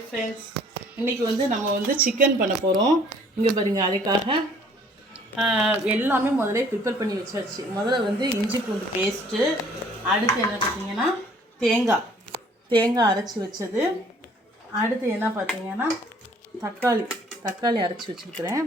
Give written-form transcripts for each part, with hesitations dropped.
Friends, இன்றைக்கி நம்ம chicken பண்ண போகிறோம். இங்கே பாருங்கள், அதுக்காக எல்லாமே முதல்ல ப்ரிப்பேர் பண்ணி வச்சாச்சு. முதல்ல இஞ்சி பூண்டு பேஸ்ட்டு, அடுத்து என்ன பார்த்தீங்கன்னா தேங்காய் அரைச்சி வச்சது, அடுத்து என்ன பார்த்தீங்கன்னா தக்காளி அரைச்சி வச்சுருக்கிறேன்.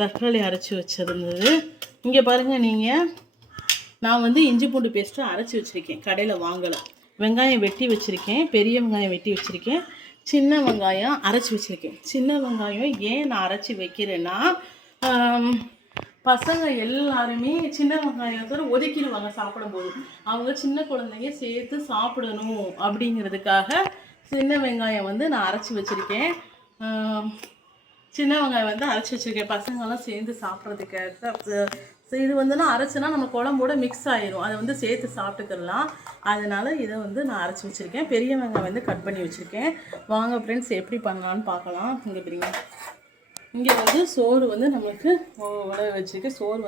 தக்காளி அரைச்சி வச்சுருந்தது இங்கே பாருங்கள். நான் இஞ்சி பூண்டு பேஸ்ட்டு அரைச்சி வச்சுருக்கேன், கடையில் வாங்கலை. வெங்காயம் வெட்டி வச்சுருக்கேன், பெரிய வெங்காயம் வெட்டி வச்சுருக்கேன், சின்ன வெங்காயம் அரைச்சி வச்சுருக்கேன். சின்ன வெங்காயம் ஏன் நான் அரைச்சி வைக்கிறேன்னா, பசங்க எல்லாருமே சின்ன வெங்காயத்தோட ஒதுக்கிடுவாங்க சாப்பிடும்போது. அவங்க சின்ன குழந்தைங்க சேர்த்து சாப்பிடணும் அப்படிங்கிறதுக்காக சின்ன வெங்காயம் நான் அரைச்சி வச்சுருக்கேன். சின்ன வெங்காயம் அரைச்சி வச்சுருக்கேன், பசங்கள்லாம் சேர்ந்து சாப்பிட்றதுக்காக. இது நான் அரைச்சினா நம்ம குழம்போட மிக்ஸ் ஆயிரும், அதை சேர்த்து சாப்பிட்டுக்கலாம். அதனால் இதை நான் அரைச்சி வச்சுருக்கேன். பெரிய வெங்காயம் கட் பண்ணி வச்சுருக்கேன். வாங்க ஃப்ரெண்ட்ஸ், எப்படி பண்ணலான்னு பார்க்கலாம். இங்கே பிரிங்க. இங்கே சோறு நம்மளுக்கு உழவு வச்சுருக்கு. சோறு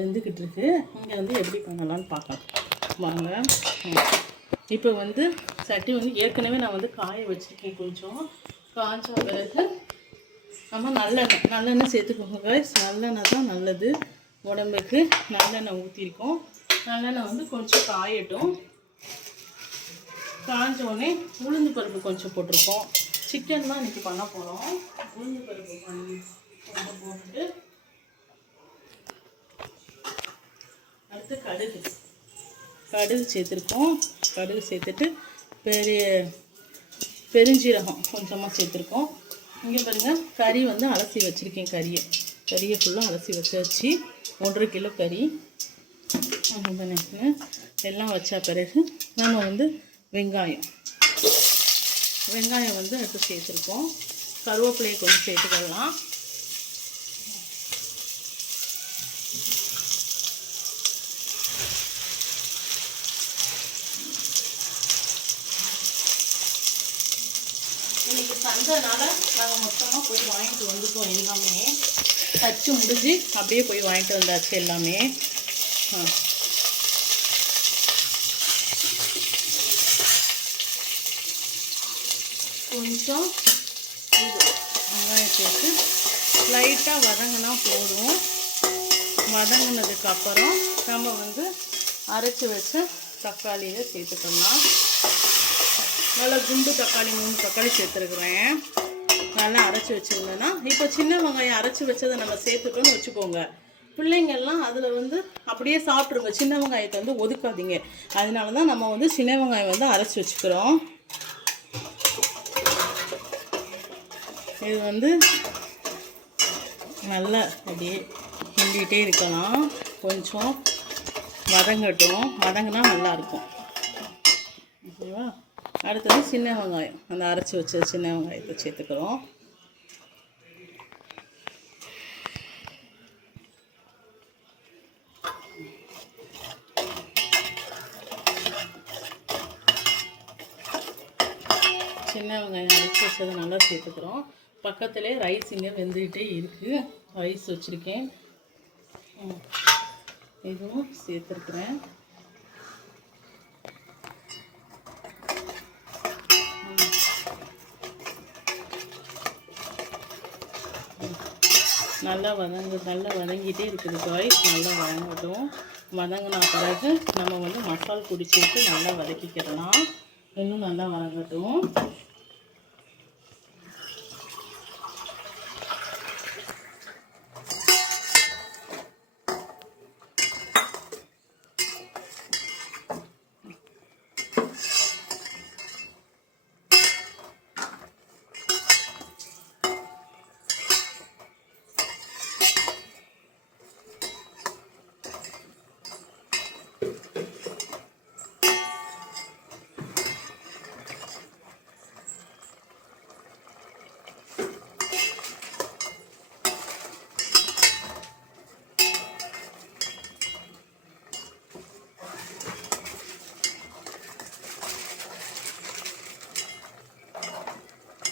வெந்துக்கிட்டு இருக்கு. இங்கே எப்படி பண்ணலான்னு பார்க்கலாம் வாங்க. இப்போ சட்டி ஏற்கனவே நான் காய வச்சுருக்கேன். கொஞ்சம் காய்ச்ச பிறகு நம்ம நல்லெண்ணெய் சேர்த்துக்கோங்க கைஸ். நல்லெண்ணெய் தான் நல்லது உடம்புக்கு. நல்லெண்ணெய் ஊற்றிருக்கோம். நல்லெண்ணெய் கொஞ்சம் காயட்டும். காஞ்சோடனே உளுந்து பருப்பு கொஞ்சம் போட்டிருக்கோம். சிக்கன் தான் இன்றைக்கி பண்ண போகிறோம். உளுந்து பருப்பு கொஞ்சம் போட்டுட்டு, அடுத்து கடுகு சேர்த்துருக்கோம். கடுகு சேர்த்துட்டு பெருஞ்சீரகம் கொஞ்சமாக சேர்த்துருக்கோம். இங்கே பாருங்கள், கறி அலசி வச்சுருக்கேன். கறியை ஃபுல்லாக அலசி வச்சு 1.5 கிலோ கறி எல்லாம் வச்ச பிறகு நம்ம வெங்காயம் எடுத்து சேர்த்துருக்கோம். கருவேப்பிலையை கொஞ்சம் சேர்த்துக்கலாம். இன்றைக்கி சந்தைனால நாங்கள் மொத்தமாக போய் வாங்கிட்டு வந்துட்டோம். எல்லாமே தச்சு முடிஞ்சு அப்படியே போய் வாங்கிட்டு வந்தாச்சு எல்லாமே. கொஞ்சம் வெங்காயம் சேர்த்து லைட்டாக வதங்கினா போதும். வதங்கினதுக்கப்புறம் நம்ம அரைச்சி வச்ச தக்காளியை சேர்த்துக்கலாம். நல்லா குண்டு தக்காளி 3 தக்காளி சேர்த்துருக்குறேன். நல்லா அரைச்சி வச்சுருந்தேன்னா, இப்போ சின்ன வெங்காயம் அரைச்சி வச்சதை நம்ம சேர்த்துட்டோன்னு வச்சுக்கோங்க, பிள்ளைங்கள்லாம் அதில் அப்படியே சாப்பிட்ருங்க. சின்ன வெங்காயத்தை ஒதுக்காதீங்க. அதனால தான் நம்ம சின்ன வெங்காயம் அரைச்சி வச்சுக்கிறோம். இது நல்லா அப்படியே கிண்டிகிட்டே இருக்கலாம். கொஞ்சம் வதங்கட்டும். வதங்கினா நல்லாயிருக்கும். ஓகேவா? அடுத்தது சின்ன வெங்காயம், அந்த அரைச்சி வச்ச சின்ன வெங்காயத்தை சேர்த்துக்கிறோம். சின்ன வெங்காயம் அரைச்சி வச்சதை நல்லா சேர்த்துக்கிறோம். பக்கத்துலேயே ரைஸ் இங்கே வெந்துக்கிட்டே இருக்குது. ரைஸ் வச்சுருக்கேன், இதுவும் சேர்த்துருக்குறேன். நல்லா வதங்கிட்டே இருக்குது காய்ஸ். நல்லா வதங்கட்டும். வதங்கினா பிறகு நம்ம மசால் பொடி சேர்த்து நல்லா வதக்கிக்கிறலாம். இன்னும் நல்லா வதங்கட்டும்.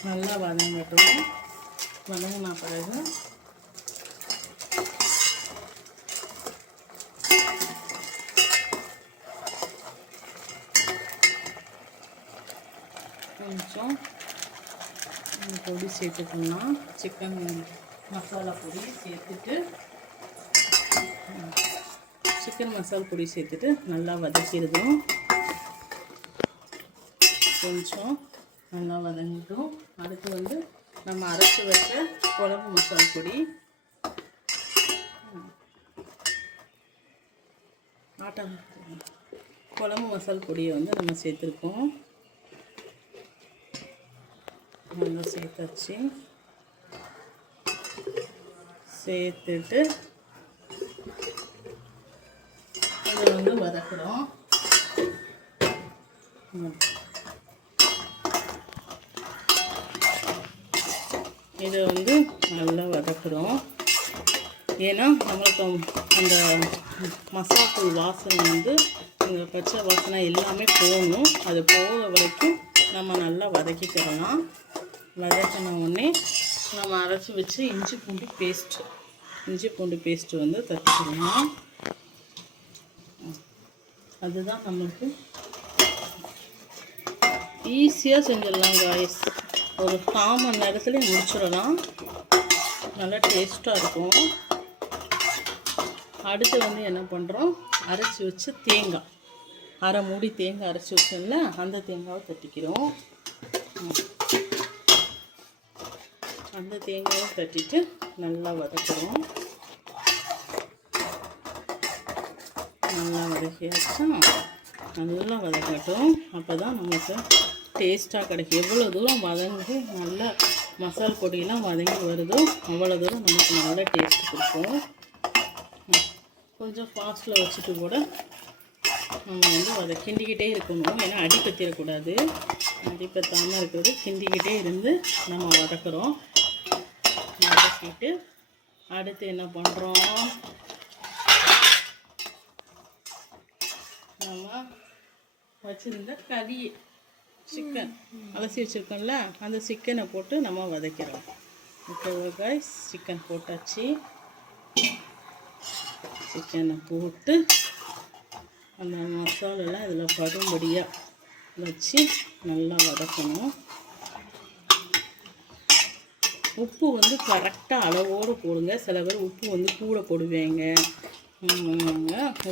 நல்லா வதங்கட்டும். வதங்கின பிறகு கொஞ்சம் பொடி சேர்த்துக்கலாம். சிக்கன் மசாலா பொடி சேர்த்துட்டு சிக்கன் மசாலா பொடி சேர்த்துட்டு நல்லா வதக்கிடுதும். கொஞ்சம் நல்லா வதங்கிட்டோம். அடுத்து வந்து நம்ம அரைச்சி வச்ச குழம்பு மசாலா பொடி, குழம்பு மசாலா பொடியை வந்து நம்ம சேர்த்துருக்கோம். நல்லா சேர்த்தாச்சு. சேர்த்துட்டு இதை வந்து வதக்குறோம். இதை வந்து நல்லா வதக்குறோம். ஏன்னா நம்மளுக்கு அந்த மசாலா வாசனை வந்து அந்த பச்சை வாசனை எல்லாமே போகணும். அது போகிற வரைக்கும் நம்ம நல்லா வதக்கிக்கிறலாம். வதக்கின உடனே நம்ம அரைச்சி வச்சு இஞ்சி பூண்டு பேஸ்ட்டு வந்து தட்டிக்கலாம். அதுதான் நம்மளுக்கு ஈஸியாக செஞ்சிடலாம் காய்ஸ். ஒரு 1/4 மணி நேரத்தில் முடிச்சிடலாம். நல்லா டேஸ்ட்டாக இருக்கும். அடுத்து வந்து என்ன பண்ணுறோம், அரைச்சி வச்சு தேங்காய், அரை மூடி தேங்காய் அரைச்சி வச்சோம்ல, அந்த தேங்காவை தட்டிக்கிறோம். அந்த தேங்காயை தட்டிட்டு நல்லா வதக்குறோம். நல்லா வதக்கியாச்சா, நல்லா வதக்கட்டும். அப்போ தான் நமக்கு டேஸ்ட்டாக கிடைக்கும். எவ்வளோ தூரம் வதங்கி நல்லா மசாலா பொடியெல்லாம் வதங்கி வருதோ அவ்வளோ தூரம் நமக்கு நல்ல டேஸ்ட் கொடுக்கும். கொஞ்சம் ஃபாஸ்ட்டில் வச்சுட்டு கூட நம்ம வந்து கிண்டிக்கிட்டே இருக்கணும். ஏன்னா அடி பற்றிடக்கூடாது. அடி பற்றாமல் இருக்கிறது கிண்டிக்கிட்டே இருந்து நம்ம வதக்குறோம். வதக்கிட்டு அடுத்து என்ன பண்ணுறோம், நம்ம வச்சுருந்த கறி சிக்கன் அலசி வச்சுருக்கோம்ல, அந்த சிக்கனை போட்டு நம்ம வதக்கிறோம். இப்போ காய்ஸ் சிக்கன் போட்டாச்சு. சிக்கனை போட்டு அந்த மசாலெல்லாம் இதில் படும்படியாக வச்சு நல்லா வதக்கணும். உப்பு வந்து கரெக்டாக அளவோடு போடுங்க. சில பேர் உப்பு வந்து கூட போடுவேங்க.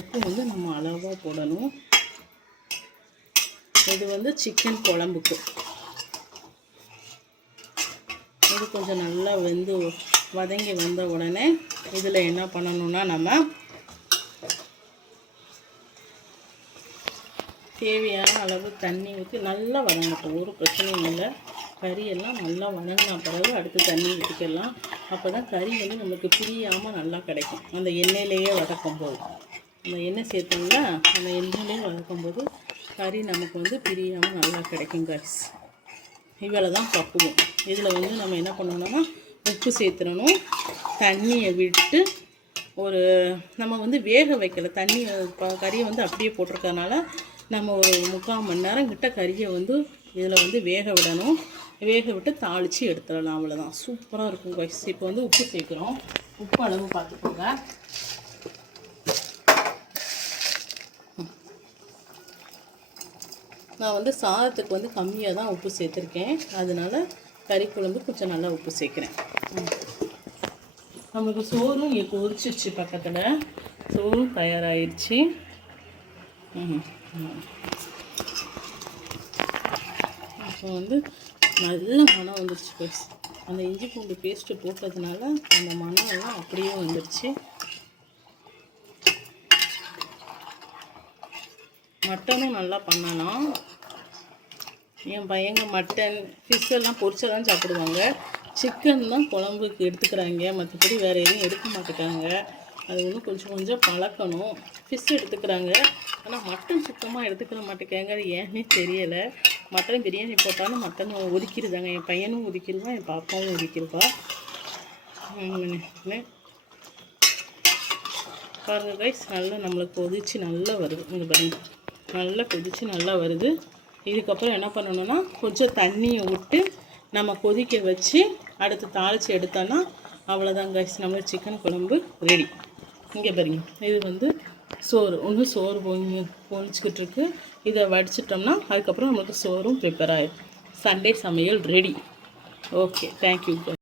உப்பு வந்து நம்ம அளவாக போடணும். இது வந்து சிக்கன் குழம்புக்கு. இது கொஞ்சம் நல்லா வதங்கி வந்த உடனே இதில் என்ன பண்ணணும்னா நம்ம தேவையான அளவு தண்ணி ஊற்றி நல்லா வதங்கட்டும். ஒரு பிரச்சனையும் இல்லை. கறியெல்லாம் நல்லா வதங்கின பிறகு அடுத்து தண்ணி ஊற்றிக்கலாம். அப்போ தான் கறி வந்து நமக்கு பிரியாமல் நல்லா கிடைக்கும். அந்த எண்ணெயிலேயே வதக்கும் போது, அந்த எண்ணெய் சேர்த்தோம்ல, அந்த எண்ணெயிலே வதக்கும் போது கறி நமக்கு வந்து பிரியாமல் நல்லா கிடைக்கும் காய்ஸ். இவ்வளோ தான் பக்குவம். இதில் வந்து நம்ம என்ன பண்ணணும்னா உப்பு சேர்த்துடணும். தண்ணியை விட்டு ஒரு நம்ம வந்து வேக வைக்கல, தண்ணி கறியை வந்து அப்படியே போட்டிருக்கறனால நம்ம ஒரு 3/4 மணி நேரம் கிட்ட கறியை வந்து இதில் வந்து வேக விடணும். வேக விட்டு தாளித்து எடுத்துடலாம். அவ்வளோதான், சூப்பராக இருக்கும் காய்ஸ். இப்போ வந்து உப்பு சேர்க்குறோம். உப்பு அளவு பார்த்துக்கோங்க. நான் வந்து சாதத்துக்கு வந்து கம்மியாக தான் உப்பு சேர்த்துருக்கேன். அதனால் கறி குழம்பு கொஞ்சம் நல்லா உப்பு சேர்க்குறேன். நமக்கு சோறும் இங்கே கொதிச்சிருச்சு. பக்கத்தில் சோறும் தயாராகிடுச்சு. இப்போ வந்து நல்ல மனம் வந்துடுச்சு ப்ளஸ் அந்த இஞ்சி பூண்டு பேஸ்ட்டு போட்டதுனால அந்த மனம் எல்லாம் அப்படியே வந்துடுச்சு. மட்டனும் நல்லா பண்ணலாம். என் பையங்க மட்டன் ஃபிஷ் எல்லாம் பொரிச்சதான் சாப்பிடுவாங்க. சிக்கன் தான் குழம்புக்கு எடுத்துக்கிறாங்க. மற்றபடி வேறு எதுவும் எடுக்க மாட்டேங்கிறாங்க. அது ஒன்றும் கொஞ்சம் கொஞ்சம் பழக்கணும். ஃபிஷ் எடுத்துக்கிறாங்க, ஆனால் மட்டன் சுத்தமாக எடுத்துக்கிற மாட்டேங்காங்க. அது ஏன்னே தெரியலை. மட்டன் பிரியாணி போட்டாலும் மட்டன் ஒதுக்கிடுதாங்க. என் பையனும் ஒதுக்கிடுவான், என் பாப்பாவும் ஒதுக்கிடுவா. பாருங்க கைஸ், நல்லா நம்மளுக்கு கொதிச்சு நல்லா வருது. இங்கே பாருங்க, நல்லா கொதிச்சு நல்லா வருது. இதுக்கப்புறம் என்ன பண்ணணும்னா கொஞ்சம் தண்ணியை விட்டு நம்ம கொதிக்க வச்சு அடுத்து தாளித்து எடுத்தோன்னா அவ்வளோதான் கைஸ், நம்மளுக்கு சிக்கன் குழம்பு ரெடி. இங்கே பாருங்க, இது வந்து சோறு சோறு பொங்கிக்கிட்டு இருக்கு. இதை வடிச்சிட்டோம்னா அதுக்கப்புறம் நம்மளுக்கு சோறும் ப்ரிப்பேர் ஆகிடும். சண்டே சமையல் ரெடி. Okay, thank you.